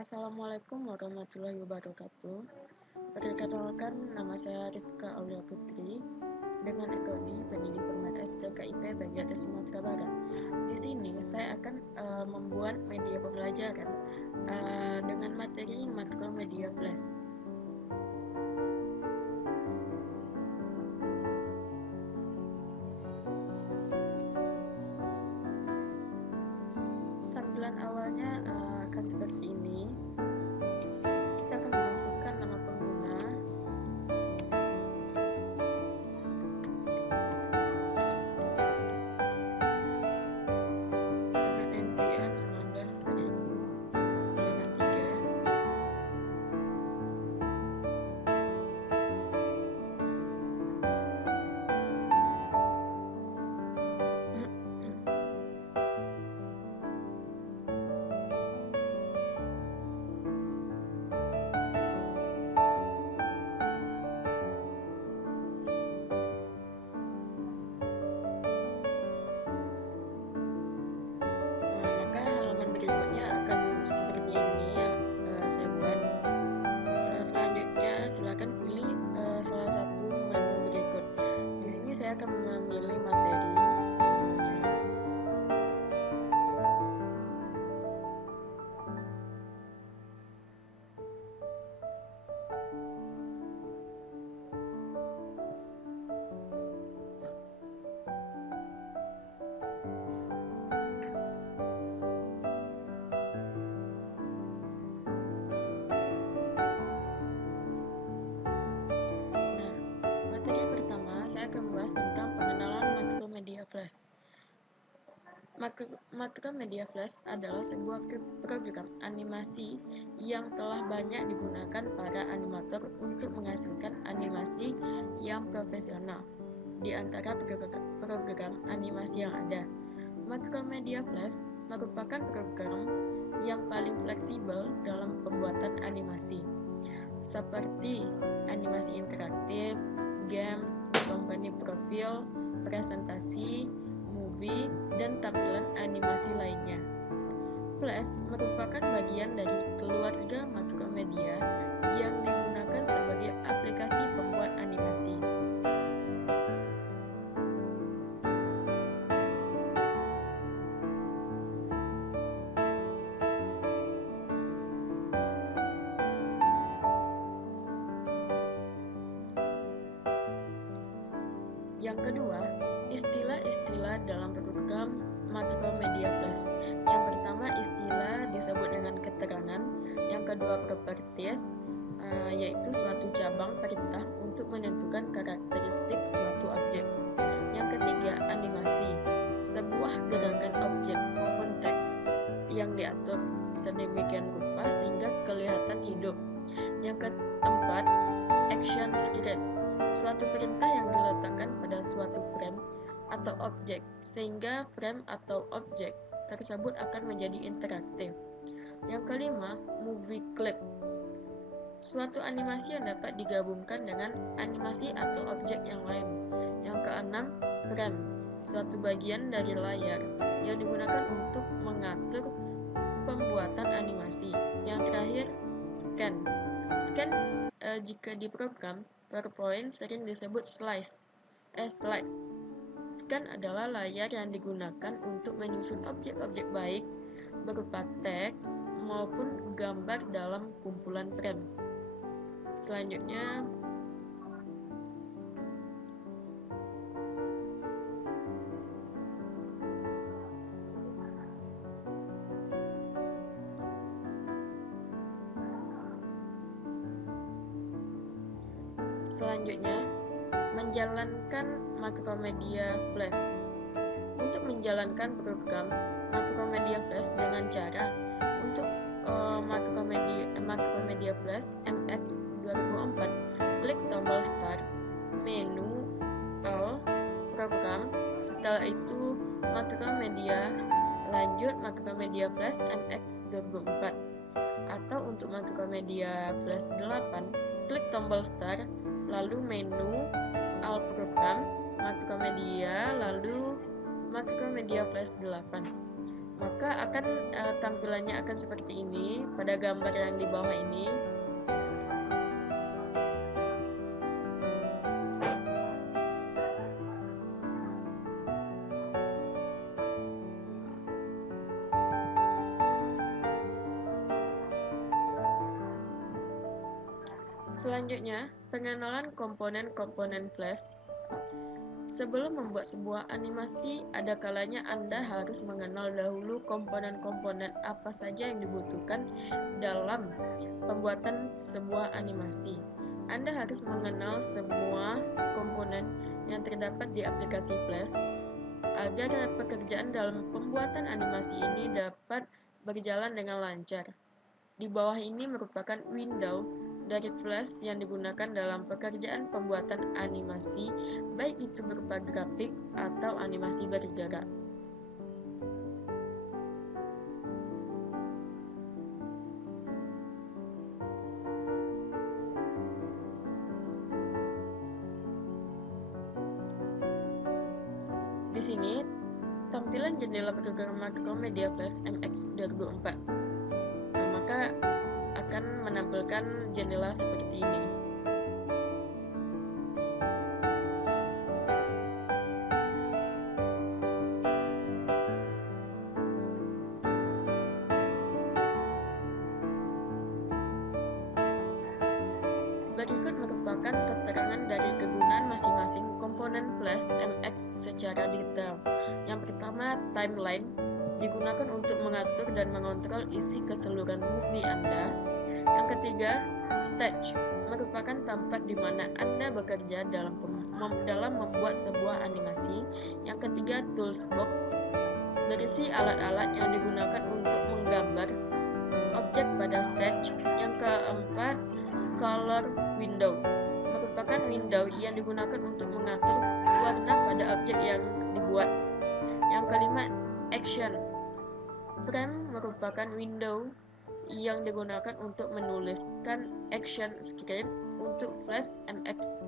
Assalamualaikum warahmatullahi wabarakatuh. Perkenalkan, nama saya Rifka Aulia Putri dengan prodi Pendidik Format STKIP bagian Sumatera Barat. Di sini saya akan membuat media pembelajaran dengan materi Makromedia Flash. Tampilan awalnya akan seperti ini. Kita akan memasukkan nama pengguna, dengan NPM 19.000/3. Maka halaman berikutnya akan seperti ini yang saya buat. Selanjutnya silakan pilih salah satu menu berikut. Di sini saya akan memilih materi menunya. Materi pertama, saya akan membahas tentang pengenalan Makromedia Flash. Makromedia Flash adalah sebuah program animasi yang telah banyak digunakan para animator untuk menghasilkan animasi yang profesional. Di antara program animasi yang ada, Makromedia Flash merupakan program yang paling fleksibel dalam pembuatan animasi, seperti animasi interaktif, game, company profil, presentasi, movie, dan tampilan animasi lainnya. Flash merupakan bagian dari keluarga Makromedia yang digunakan sebagai aplikasi pembuat animasi. Yang kedua, istilah-istilah dalam program Makromedia Flash. Yang pertama, istilah disebut dengan keterangan. Yang kedua, properties, yaitu suatu cabang perintah untuk menentukan karakteristik suatu objek. Yang ketiga, animasi, sebuah gerakan objek maupun teks yang diatur sedemikian rupa sehingga kelihatan hidup. Yang keempat, action script, suatu perintah yang diletakkan pada suatu frame atau objek sehingga frame atau objek tersebut akan menjadi interaktif. Yang kelima, movie clip, suatu animasi yang dapat digabungkan dengan animasi atau objek yang lain. Yang keenam, frame, suatu bagian dari layar yang digunakan untuk mengatur pembuatan animasi. Yang terakhir, scan. Scan jika di program PowerPoint sering disebut slide. Scan adalah layar yang digunakan untuk menyusun objek-objek baik berupa teks maupun gambar dalam kumpulan frame. Selanjutnya, menjalankan Makromedia Flash. Untuk menjalankan program Makromedia Flash dengan cara untuk Makromedia Flash MX 2004, klik tombol Start, menu All, Program, setelah itu Makromedia, lanjut Makromedia Flash MX 2004. Atau untuk Makromedia Flash 8, klik tombol Start, lalu menu All Program, Makromedia, lalu Makromedia Flash 8. maka tampilannya akan seperti ini pada gambar yang di bawah ini. Selanjutnya, pengenalan komponen-komponen Flash. Sebelum membuat sebuah animasi, ada kalanya Anda harus mengenal dahulu komponen-komponen apa saja yang dibutuhkan dalam pembuatan sebuah animasi. Anda harus mengenal semua komponen yang terdapat di aplikasi Flash agar pekerjaan dalam pembuatan animasi ini dapat berjalan dengan lancar. Di bawah ini merupakan window dari Flash yang digunakan dalam pekerjaan pembuatan animasi, baik itu berupa grafik atau animasi bergerak. Di sini, tampilan jendela program Macromedia Flash MX 2004. Maka akan menampilkan jendela seperti ini. Berikut merupakan keterangan dari kegunaan masing-masing komponen Flash MX secara detail. Yang pertama, timeline digunakan untuk mengatur dan mengontrol isi keseluruhan movie Anda. Yang ketiga, stage merupakan tempat di mana Anda bekerja dalam membuat sebuah animasi. Yang ketiga, tools box berisi alat-alat yang digunakan untuk menggambar objek pada stage. Yang keempat, color window merupakan window yang digunakan untuk mengatur warna pada objek yang dibuat. Yang kelima, action frame merupakan window yang digunakan untuk menuliskan action script untuk Flash MX.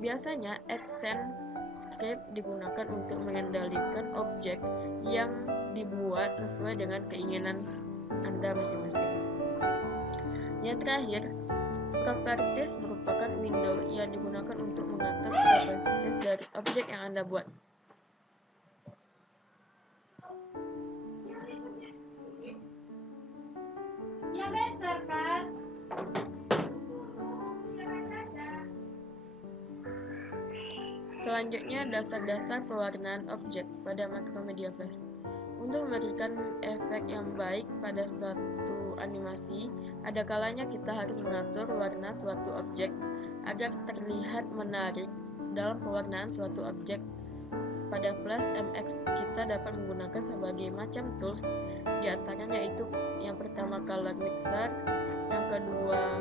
Biasanya action script digunakan untuk mengendalikan objek yang dibuat sesuai dengan keinginan Anda masing-masing. Yang terakhir, properties merupakan window yang digunakan untuk mengatur properties dari objek yang Anda buat. Ya besar kan? Selanjutnya, dasar-dasar pewarnaan objek pada Macromedia Flash. Untuk memberikan efek yang baik pada suatu animasi, ada kalanya kita harus mengatur warna suatu objek agar terlihat menarik dalam pewarnaan suatu objek. Pada Flash MX, kita dapat menggunakan sebagai macam tools, diantaranya itu yang pertama color mixer, yang kedua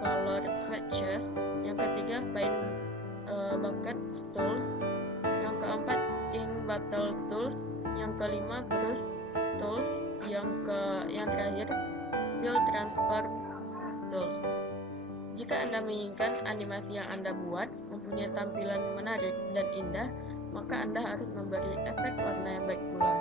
color swatches, yang ketiga paint bucket tools, yang keempat ink bottle tools, yang kelima brush tools, yang terakhir fill transfer tools. Jika Anda menginginkan animasi yang Anda buat mempunyai tampilan menarik dan indah, maka Anda harus memberi efek warna yang baik pula.